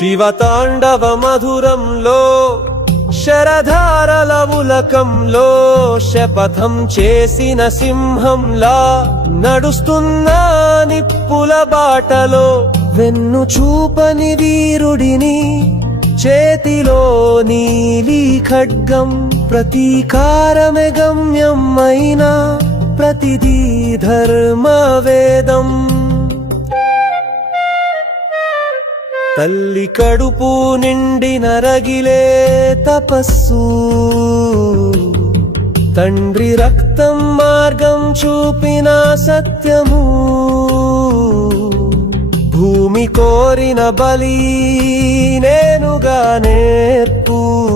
శివతాండవ మధురంలో శరధారల ఉలకంలో శపథం చేసిన సింహంలా నడుస్తున్న నిప్పుల బాటలో వెన్ను చూపని వీరుడిని చేతిలో నీలి ఖడ్గం ప్రతీకారమే గమ్యం అయినా ప్రతిదీ ధర్మ తల్లి కడుపు నిండి నరగిలే తపస్సు. తండ్రి రక్తం మార్గం చూపిన సత్యము. భూమి కోరిన బలి నేనుగా నేర్పు.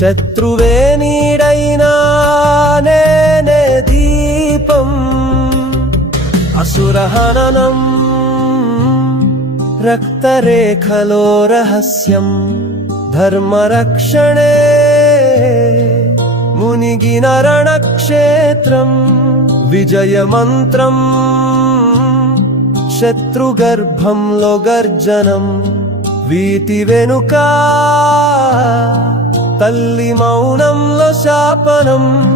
శత్రువే నీడైనా నేనే దీపం. అసురహననం రక్తరేఖలో రహస్యం ధర్మరక్షణే. మునిగిన రణక్షేత్రం విజయమంత్రం. శత్రుగర్భంలో గర్జనం వీటి వెనుక. తల్లి మౌనంలో శాపనం ఓ